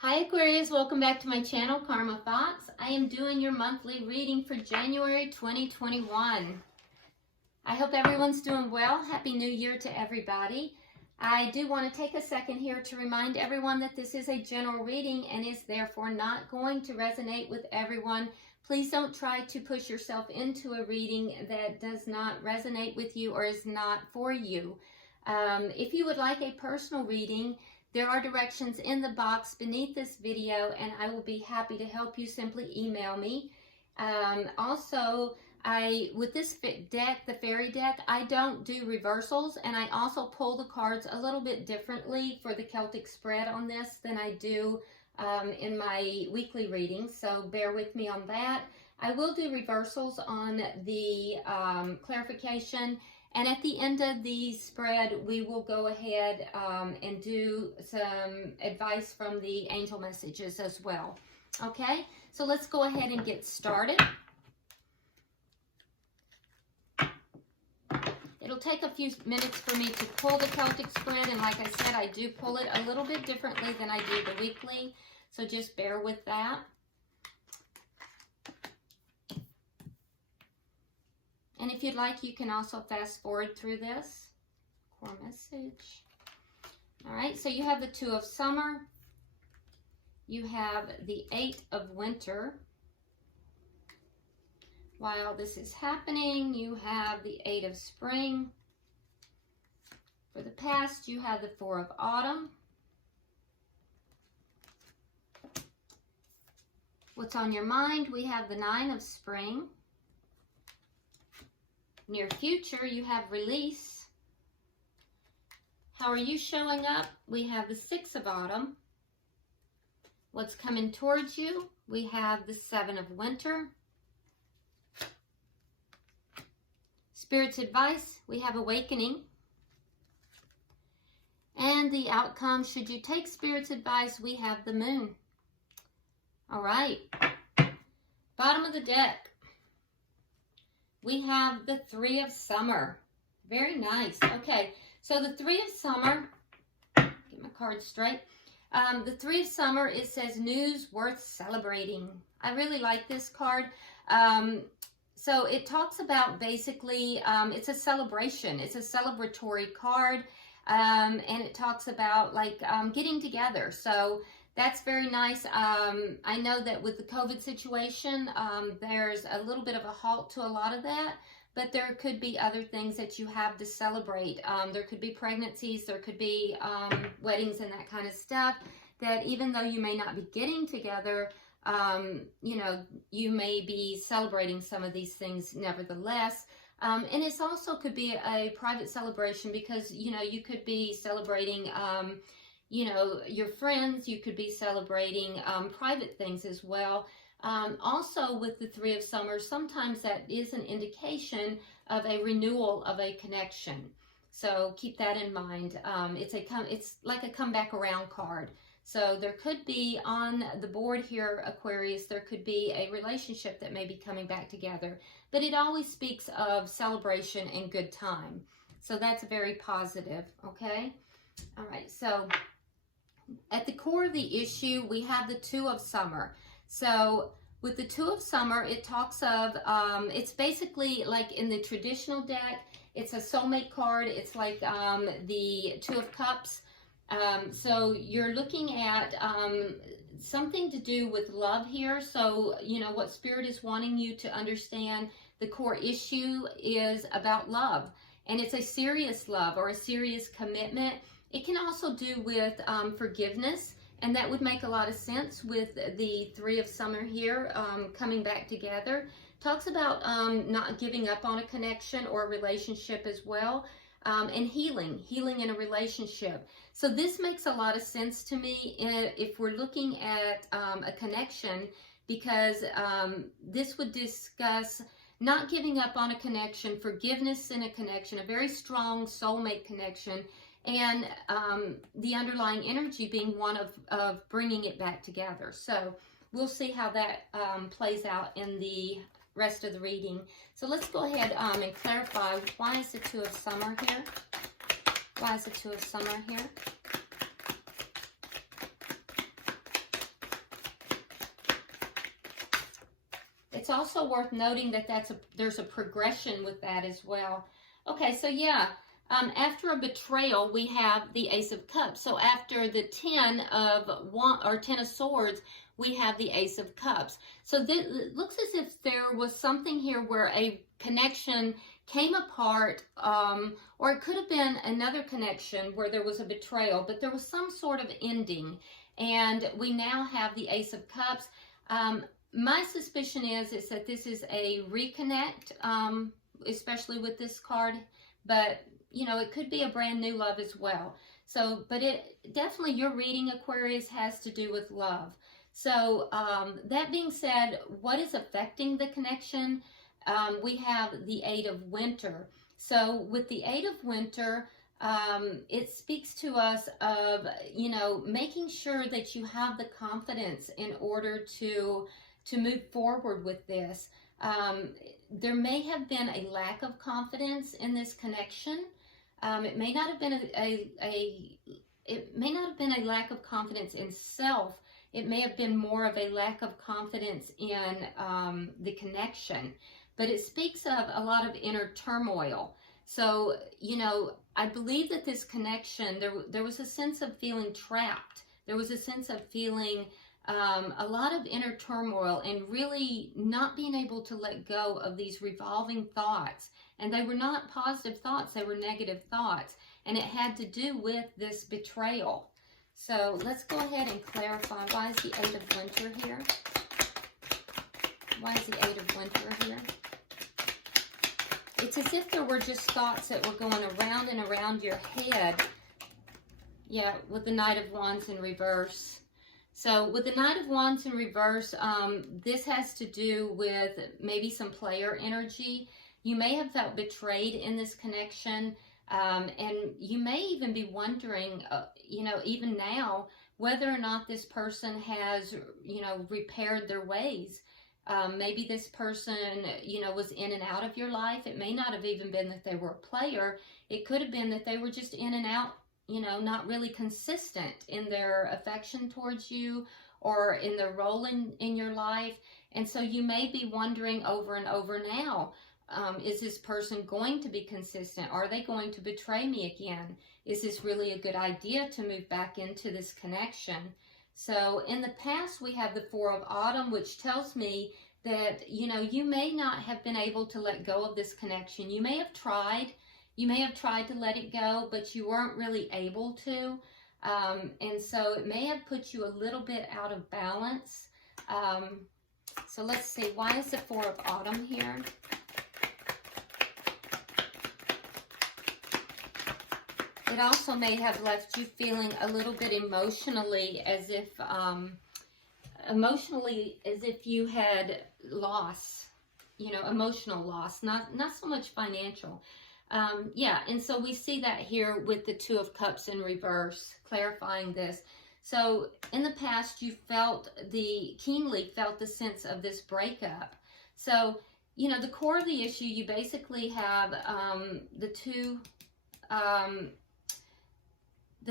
Hi Aquarius, welcome back to my channel, Karma Thoughts. I am doing your monthly reading for January 2021. I hope everyone's doing well. Happy New Year to everybody. I do want to take a second here to remind everyone that this is a general reading and is therefore not going to resonate with everyone. Please don't try to push yourself into a reading that does not resonate with you or is not for you. If you would like a personal reading, there are directions in the box beneath this video, and I will be happy to help you. Simply email me. With this deck, the fairy deck, I don't do reversals, and I also pull the cards a little bit differently for the Celtic spread on this than I do in my weekly readings, so bear with me on that. I will do reversals on the clarification. And at the end of the spread, we will go ahead and do some advice from the angel messages as well. Okay, so let's go ahead and get started. It'll take a few minutes for me to pull the Celtic spread, and like I said, I do pull it a little bit differently than I do the weekly, so just bear with that. And if you'd like, you can also fast forward through this. Core message. All right, so you have the Two of Summer. You have the Eight of Winter. While this is happening, you have the Eight of Spring. For the past, you have the Four of Autumn. What's on your mind? We have the Nine of Spring. Near future, you have release. How are you showing up? We have the Six of Autumn. What's coming towards you? We have the Seven of Winter. Spirit's advice, we have awakening. And the outcome, should you take Spirit's advice, we have the Moon. All right. Bottom of the deck. We have the Three of Summer. Very nice. Okay, so the Three of Summer, get my cards straight. The Three of Summer, it says news worth celebrating. I really like this card. So it talks about basically, it's a celebration. It's a celebratory card. And it talks about like getting together. So that's very nice. I know that with the COVID situation, there's a little bit of a halt to a lot of that, but there could be other things that you have to celebrate. There could be pregnancies, there could be weddings and that kind of stuff, that even though you may not be getting together, you know, you may be celebrating some of these things nevertheless. And it's also could be a private celebration because, you know, you could be celebrating you know, your friends, you could be celebrating private things as well. Also with the Three of Summer, sometimes that is an indication of a renewal of a connection. So keep that in mind. It's like a come back around card. So there could be on the board here, Aquarius, there could be a relationship that may be coming back together. But it always speaks of celebration and good time. So that's very positive, okay? All right, so at the core of the issue, we have the Two of Summer. So with the Two of Summer, it talks of, it's basically like in the traditional deck, it's a soulmate card. It's like the Two of Cups. So you're looking at something to do with love here. So, you know, what Spirit is wanting you to understand, the core issue is about love. And it's a serious love or a serious commitment. It can also do with forgiveness, and that would make a lot of sense with the Three of Summer here coming back together. Talks about not giving up on a connection or a relationship as well, and healing in a relationship. So this makes a lot of sense to me if we're looking at a connection, because this would discuss not giving up on a connection, forgiveness in a connection, a very strong soulmate connection, and the underlying energy being one of bringing it back together. So we'll see how that plays out in the rest of the reading. So let's go ahead and clarify, why is the Two of Summer here? Why is the Two of Summer here? it's also worth noting that there's a progression with that as well. Okay, so yeah, after a betrayal, we have the Ace of Cups. So after the Ten of Swords, we have the Ace of Cups. So it looks as if there was something here where a connection came apart, or it could have been another connection where there was a betrayal, but there was some sort of ending, and we now have the Ace of Cups. My suspicion is that this is a reconnect, especially with this card, but you know, it could be a brand new love as well. So, but it definitely, your reading, Aquarius, has to do with love. So that being said, what is affecting the connection? We have the Eight of Winter. So with the Eight of Winter, it speaks to us of, you know, making sure that you have the confidence in order to move forward with this. There may have been a lack of confidence in this connection. It may not have been a lack of confidence in self. It may have been more of a lack of confidence in the connection. But it speaks of a lot of inner turmoil. So, you know, I believe that this connection, there was a sense of feeling trapped. There was a sense of feeling a lot of inner turmoil and really not being able to let go of these revolving thoughts. And they were not positive thoughts, they were negative thoughts. And it had to do with this betrayal. So let's go ahead and clarify. Why is the Eight of Winter here? Why is the Eight of Winter here? It's as if there were just thoughts that were going around and around your head. Yeah, with the Knight of Wands in reverse. So with the Knight of Wands in reverse, this has to do with maybe some player energy. You may have felt betrayed in this connection, and you may even be wondering, you know, even now, whether or not this person has, you know, repaired their ways. Maybe this person, you know, was in and out of your life. It may not have even been that they were a player. It could have been that they were just in and out, you know, not really consistent in their affection towards you or in their role in your life. And so you may be wondering over and over now, is this person going to be consistent? Are they going to betray me again? Is this really a good idea to move back into this connection? So in the past, we have the Four of Autumn, which tells me that, you know, you may not have been able to let go of this connection. You may have tried. You may have tried to let it go, but you weren't really able to. And so it may have put you a little bit out of balance. So let's see. Why is the Four of Autumn here? It also may have left you feeling a little bit emotionally as if you had loss, you know, emotional loss, not so much financial. Yeah, and so we see that here with the Two of Cups in reverse, clarifying this. So in the past, you keenly felt the sense of this breakup. So, you know, the core of the issue, you basically have the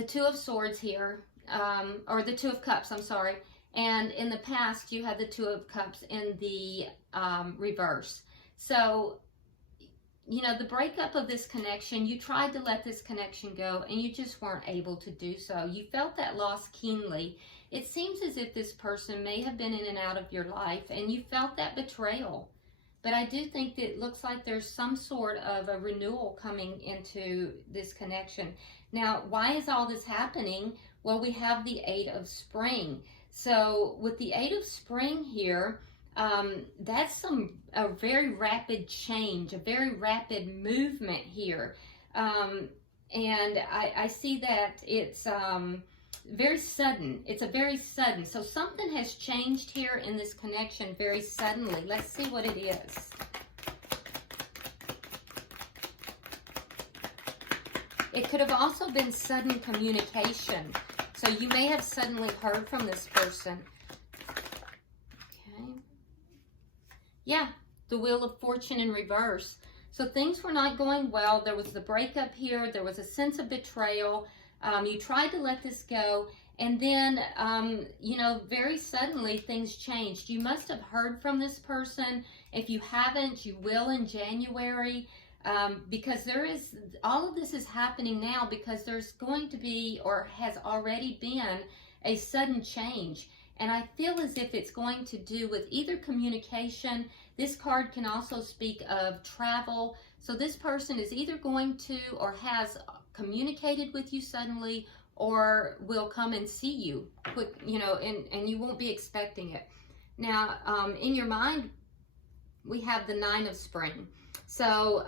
Two of Swords here, or the Two of Cups, I'm sorry. And in the past, you had the Two of Cups in the reverse. So, you know, the breakup of this connection, you tried to let this connection go and you just weren't able to do so. You felt that loss keenly. It seems as if this person may have been in and out of your life and you felt that betrayal. But I do think that it looks like there's some sort of a renewal coming into this connection. Now, why is all this happening? Well, we have the Eight of Spring. So with the Eight of Spring here, that's a very rapid change, a very rapid movement here. And I see that it's very sudden. It's a very sudden. So something has changed here in this connection very suddenly. Let's see what it is. It could have also been sudden communication. So you may have suddenly heard from this person. Okay. Yeah, the Wheel of Fortune in reverse. So things were not going well. There was the breakup here. There was a sense of betrayal. You tried to let this go. And then, you know, very suddenly things changed. You must have heard from this person. If you haven't, you will in January, because there is, all of this is happening now because there's going to be, or has already been, a sudden change. And I feel as if it's going to do with either communication. This card can also speak of travel. So this person is either going to or has communicated with you suddenly, or will come and see you quick, you know, and you won't be expecting it. Now, in your mind, we have the 9 of spring. So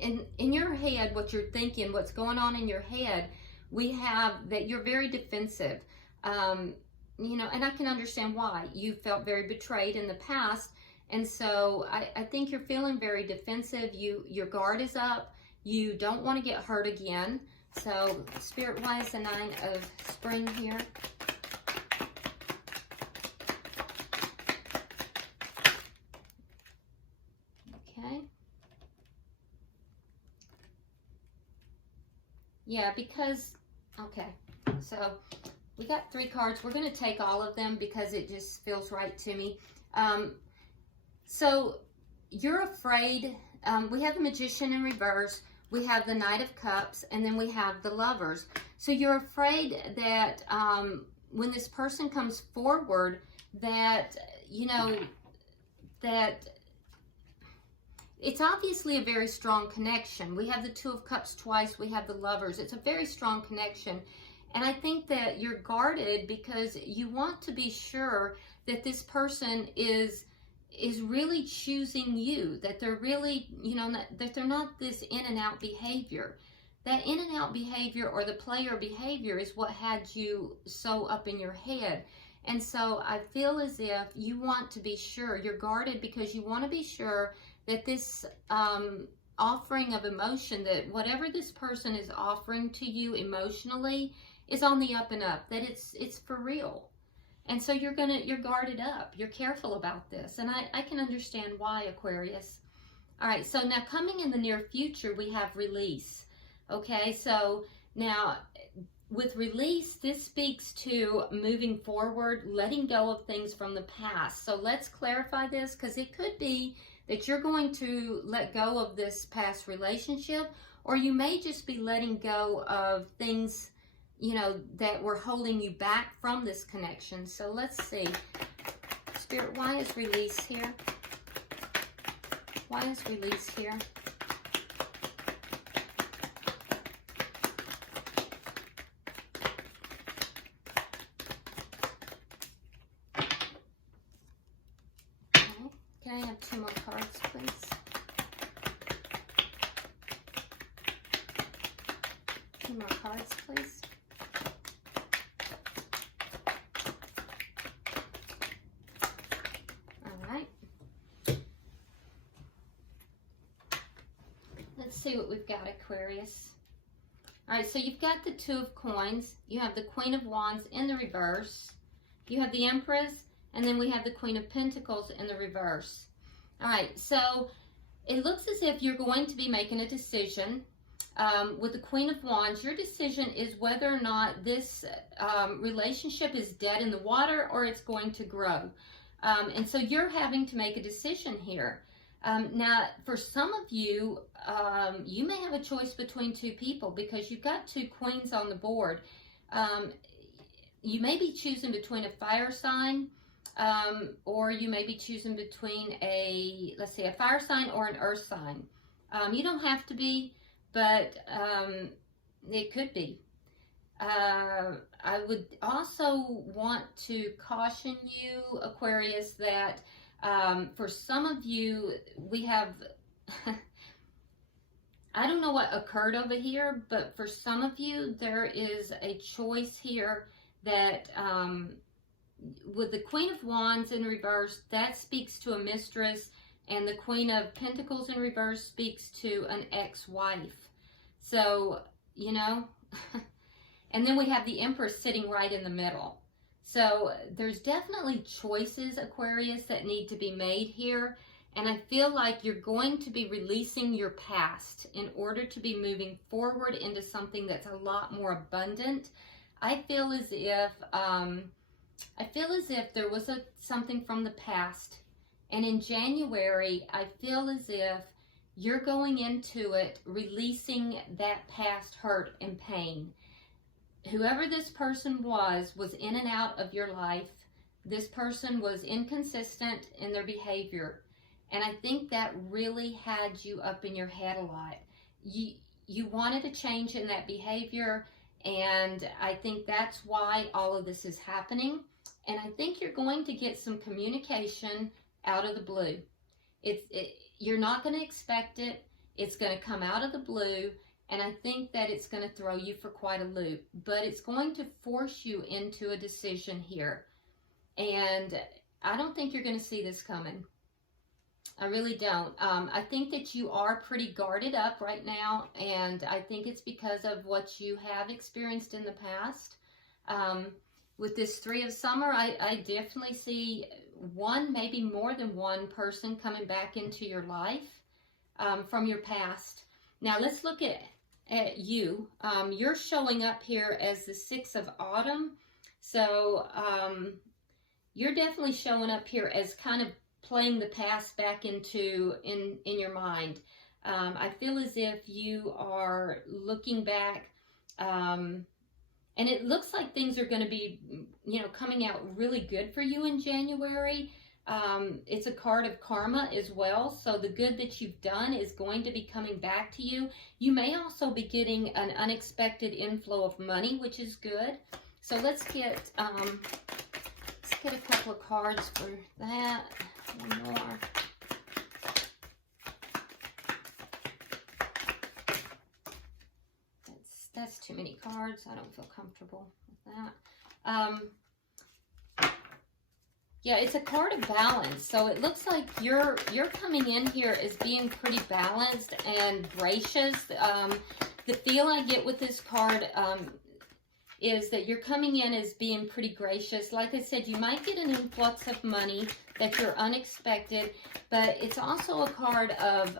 in your head, what you're thinking, what's going on in your head, we have that you're very defensive. You know, and I can understand why. You felt very betrayed in the past, and so I think you're feeling very defensive. Your guard is up. You don't want to get hurt again. So, Spirit-wise, the 9 of spring here. Okay. Yeah, because, okay, so we got 3 cards. We're going to take all of them because it just feels right to me. So, you're afraid. We have the Magician in reverse. We have the Knight of Cups, and then we have the Lovers. So you're afraid that when this person comes forward, that, you know, that it's obviously a very strong connection. We have the 2 of Cups twice. We have the Lovers. It's a very strong connection. And I think that you're guarded because you want to be sure that this person is really choosing you, that they're really, you know, that they're not this in and out behavior. That in and out behavior or the player behavior is what had you so up in your head. And so I feel as if you want to be sure, you're guarded because you want to be sure that this offering of emotion, that whatever this person is offering to you emotionally is on the up and up, that it's for real. And so you're guarded up. You're careful about this. And I can understand why, Aquarius. All right, so now coming in the near future, we have release. Okay, so now with release, this speaks to moving forward, letting go of things from the past. So let's clarify this, because it could be that you're going to let go of this past relationship, or you may just be letting go of things, you know, that were holding you back from this connection. So let's see. Spirit, why is release here? Why is release here? Okay. Can I have 2 more cards, please? 2 more cards, please. See what we've got, Aquarius. All right, so you've got the 2 of coins. You have the Queen of Wands in the reverse. You have the Empress, and then we have the Queen of Pentacles in the reverse. All right, so it looks as if you're going to be making a decision. With the Queen of Wands, your decision is whether or not this relationship is dead in the water or it's going to grow. And so you're having to make a decision here. Now, for some of you, you may have a choice between 2 people because you've got 2 queens on the board. You may be choosing between a fire sign, or you may be choosing between a, let's say, a fire sign or an earth sign. You don't have to be, but it could be. I would also want to caution you, Aquarius, that for some of you, we have, I don't know what occurred over here, but for some of you, there is a choice here that, with the Queen of Wands in reverse, that speaks to a mistress, and the Queen of Pentacles in reverse speaks to an ex-wife. So, you know, and then we have the Empress sitting right in the middle. So there's definitely choices, Aquarius, that need to be made here. And I feel like you're going to be releasing your past in order to be moving forward into something that's a lot more abundant. I feel as if there was something from the past, and in January, I feel as if you're going into it releasing that past hurt and pain. Whoever this person was in and out of your life. This person was inconsistent in their behavior, and I think that really had you up in your head a lot. You wanted a change in that behavior, and I think that's why all of this is happening. And I think you're going to get some communication out of the blue. You're not going to expect it. It's going to come out of the blue, and I think that it's going to throw you for quite a loop. But it's going to force you into a decision here. And I don't think you're going to see this coming. I really don't. I think that you are pretty guarded up right now, and I think it's because of what you have experienced in the past. With this Three of Summer, I definitely see one, maybe more than one person coming back into your life from your past. Now let's look at you. You're showing up here as the Six of Autumn. So you're definitely showing up here as kind of playing the past back into in your mind. I feel as if you are looking back, and it looks like things are going to be, coming out really good for you in January. It's a card of karma as well, so the good that you've done is going to be coming back to you. You may also be getting an unexpected inflow of money, which is good. So let's get a couple of cards for that. One more. That's too many cards. I don't feel comfortable with that. Yeah, it's a card of balance. So it looks like you're coming in here as being pretty balanced and gracious. The feel I get with this card is that you're coming in as being pretty gracious. Like I said, you might get an influx of money that you're unexpected, but it's also a card of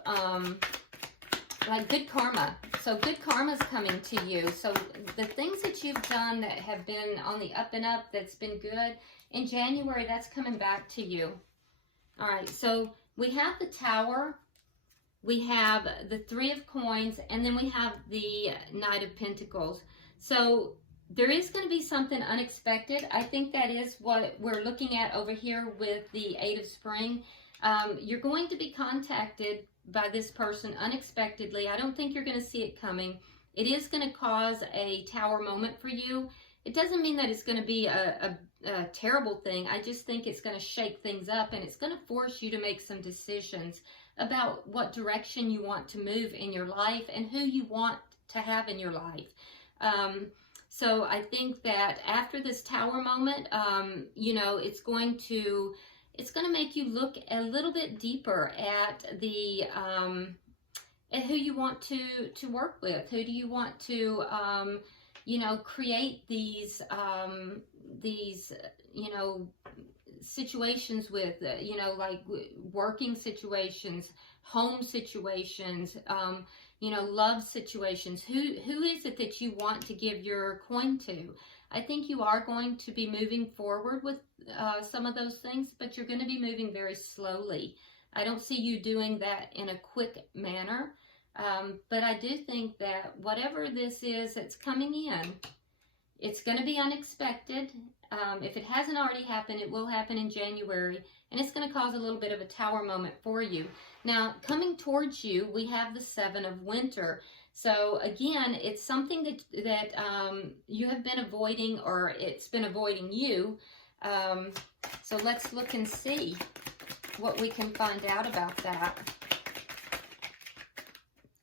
like good karma. So good karma is coming to you. So the things that you've done that have been on the up and up, that's been good, in January, that's coming back to you. All right, so we have the Tower, we have the Three of Coins, and then we have the Knight of Pentacles. So there is going to be something unexpected. I think that is what we're looking at over here with the Eight of Spring. You're going to be contacted by this person unexpectedly. I don't think you're going to see it coming. It is going to cause a Tower moment for you. It doesn't mean that it's going to be a terrible thing. I just think it's going to shake things up, and it's going to force you to make some decisions about what direction you want to move in your life and who you want to have in your life. So I think that after this Tower moment, it's going to make you look a little bit deeper at the at who you want to work with. Who do you want to create these situations with, like working situations, home situations, love situations. Who is it that you want to give your coin to? I think you are going to be moving forward with some of those things, but you're going to be moving very slowly. I don't see you doing that in a quick manner, but I do think that whatever this is that's coming in, it's going to be unexpected. If it hasn't already happened, it will happen in January, and it's going to cause a little bit of a Tower moment for you. Now, coming towards you, we have the Seven of Winter. So again, it's something that you have been avoiding, or it's been avoiding you. So let's look and see what we can find out about that.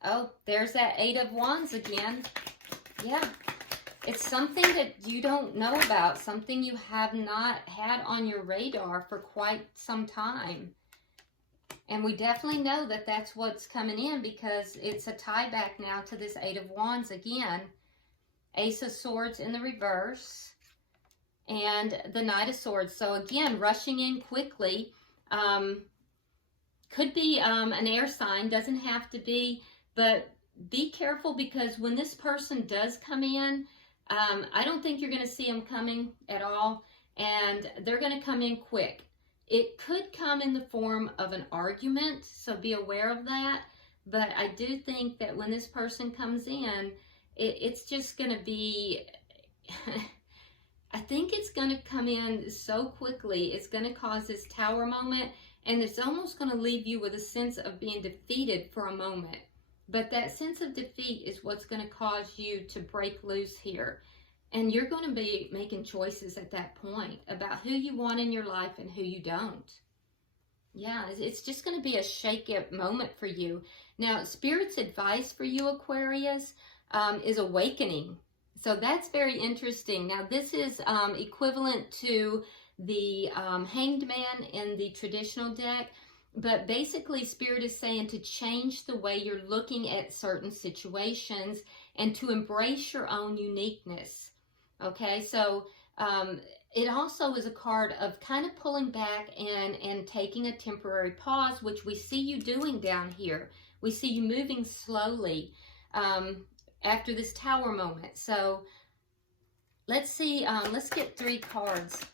Oh, there's that Eight of Wands again. Yeah. It's something that you don't know about, something you have not had on your radar for quite some time. And we definitely know that that's what's coming in, because it's a tie back now to this Eight of Wands again. Ace of Swords in the reverse, and the Knight of Swords. So again, rushing in quickly. Could be an air sign, doesn't have to be, but be careful, because when this person does come in, I don't think you're going to see them coming at all, and they're going to come in quick. It could come in the form of an argument, so be aware of that. But I do think that when this person comes in, it's just going to be, I think it's going to come in so quickly. It's going to cause this Tower moment, and it's almost going to leave you with a sense of being defeated for a moment. But that sense of defeat is what's going to cause you to break loose here. And you're going to be making choices at that point about who you want in your life and who you don't. Yeah, it's just going to be a shake-up moment for you. Now, Spirit's advice for you, Aquarius, is awakening. So that's very interesting. Now, this is equivalent to the Hanged Man in the traditional deck. But basically, Spirit is saying to change the way you're looking at certain situations and to embrace your own uniqueness. Okay, so it also is a card of kind of pulling back and taking a temporary pause, which we see you doing down here. We see you moving slowly after this Tower moment. So let's see, let's get 3 cards.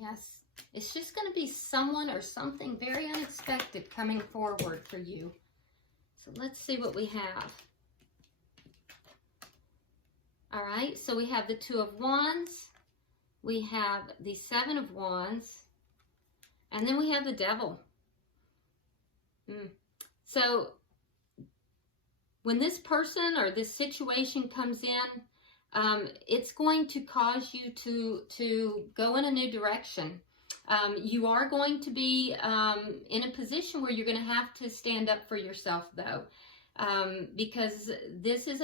Yes, it's just going to be someone or something very unexpected coming forward for you. So let's see what we have. All right, so we have the 2 of Wands, we have the 7 of Wands, and then we have the Devil. So when this person or this situation comes in, it's going to cause you to go in a new direction. You are going to be in a position where you're going to have to stand up for yourself, though, because this is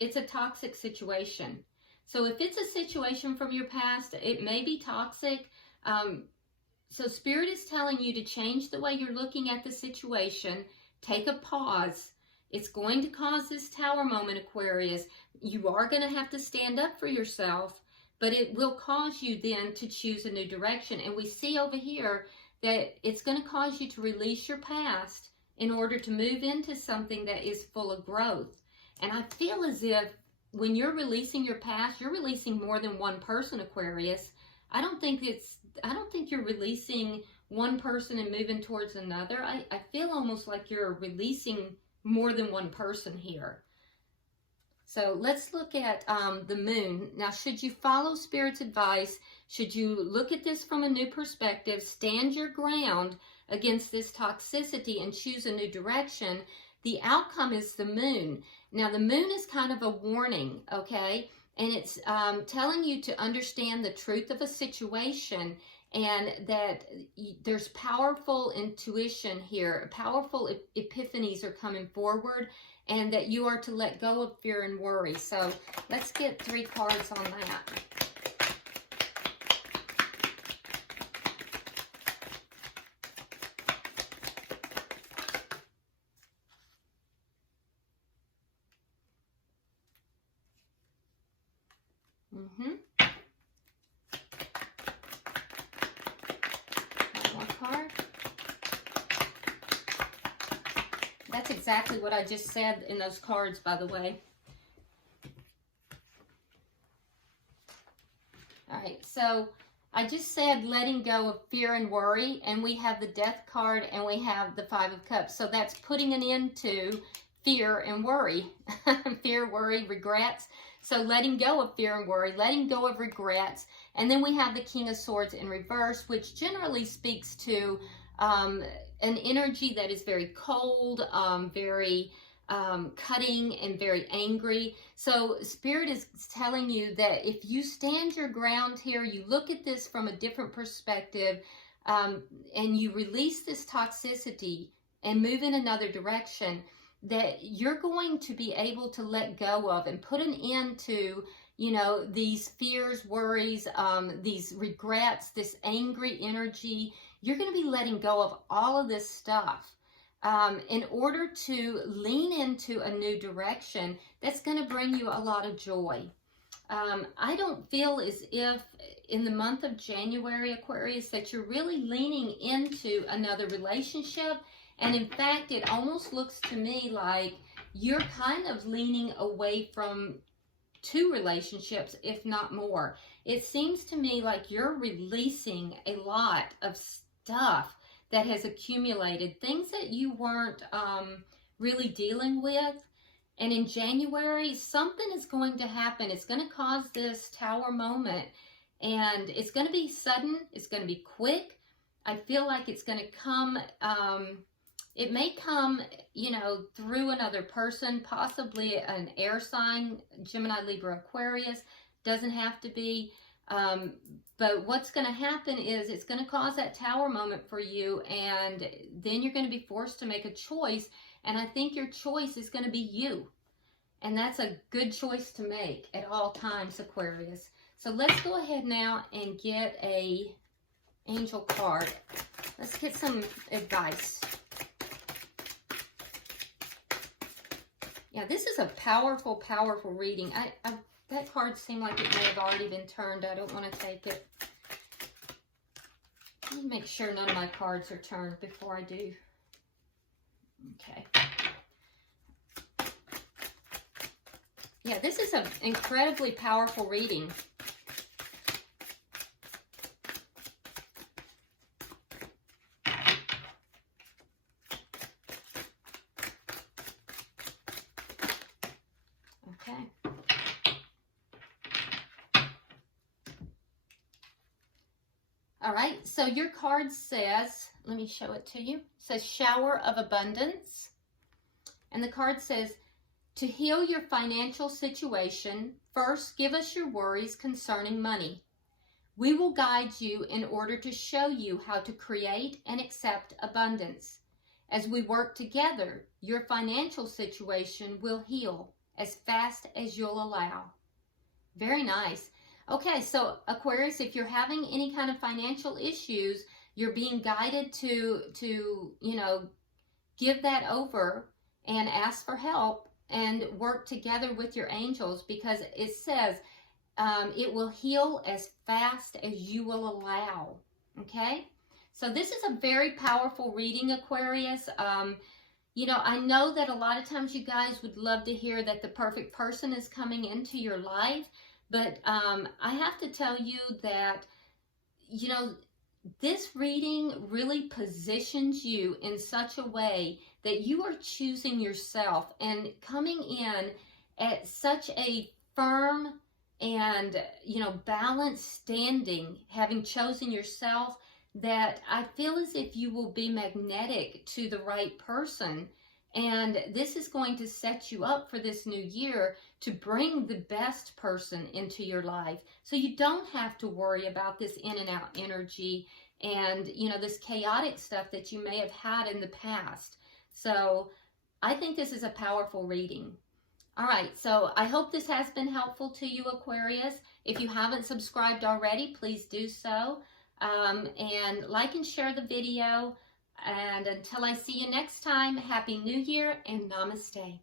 it's a toxic situation. So if it's a situation from your past, it may be toxic. So Spirit is telling you to change the way you're looking at the situation. Take a pause. It's going to cause this Tower moment, Aquarius. You are going to have to stand up for yourself, but it will cause you then to choose a new direction. And we see over here that it's going to cause you to release your past in order to move into something that is full of growth. And I feel as if when you're releasing your past, you're releasing more than one person, Aquarius. I don't think you're releasing one person and moving towards another. I feel almost like you're releasing more than one person here. So let's look at the Moon. Now, should you follow Spirit's advice, should you look at this from a new perspective, stand your ground against this toxicity and choose a new direction, the outcome is the Moon. Now, the Moon is kind of a warning, okay? And it's telling you to understand the truth of a situation and that there's powerful intuition here, powerful epiphanies are coming forward, and that you are to let go of fear and worry. So let's get 3 cards on that. That's exactly what I just said in those cards, by the way. All right, so I just said letting go of fear and worry, and we have the Death card and we have the 5 of Cups. So that's putting an end to fear and worry. Fear, worry, regrets. So letting go of fear and worry, letting go of regrets. And then we have the King of Swords in reverse, which generally speaks to an energy that is very cold, very cutting, and very angry. So Spirit is telling you that if you stand your ground here, you look at this from a different perspective, and you release this toxicity and move in another direction, that you're going to be able to let go of and put an end to, you know, these fears, worries, these regrets, this angry energy. You're going to be letting go of all of this stuff in order to lean into a new direction that's going to bring you a lot of joy. I don't feel as if in the month of January, Aquarius, that you're really leaning into another relationship And in fact, it almost looks to me like you're kind of leaning away from 2 relationships, if not more. It seems to me like you're releasing a lot of stuff that has accumulated, things that you weren't really dealing with. And in January, something is going to happen. It's going to cause this Tower moment. And it's going to be sudden. It's going to be quick. I feel like it's going to come, it may come, you know, through another person, possibly an air sign, Gemini, Libra, Aquarius. Doesn't have to be. But what's going to happen is it's going to cause that Tower moment for you. And then you're going to be forced to make a choice. And I think your choice is going to be you. And that's a good choice to make at all times, Aquarius. So let's go ahead now and get a angel card. Let's get some advice. Yeah, this is a powerful, powerful reading. That card seemed like it may have already been turned. I don't want to take it. Let me make sure none of my cards are turned before I do. Okay. Yeah, this is an incredibly powerful reading. Okay. All right, so your card says, let me show it to you. It says shower of abundance. And the card says, to heal your financial situation, first give us your worries concerning money. We will guide you in order to show you how to create and accept abundance. As we work together, your financial situation will heal as fast as you'll allow. Very nice. Okay, so Aquarius, if you're having any kind of financial issues, you're being guided to you know, give that over and ask for help and work together with your angels, because it says it will heal as fast as you will allow. Okay, so this is a very powerful reading, Aquarius. You know, I know that a lot of times you guys would love to hear that the perfect person is coming into your life, but I have to tell you that, you know, this reading really positions you in such a way that you are choosing yourself and coming in at such a firm and, you know, balanced standing, having chosen yourself, that I feel as if you will be magnetic to the right person. And this is going to set you up for this new year to bring the best person into your life. So you don't have to worry about this in and out energy and, you know, this chaotic stuff that you may have had in the past. So I think this is a powerful reading. All right, so I hope this has been helpful to you, Aquarius. If you haven't subscribed already, please do so. And like and share the video. And until I see you next time, Happy New Year and Namaste.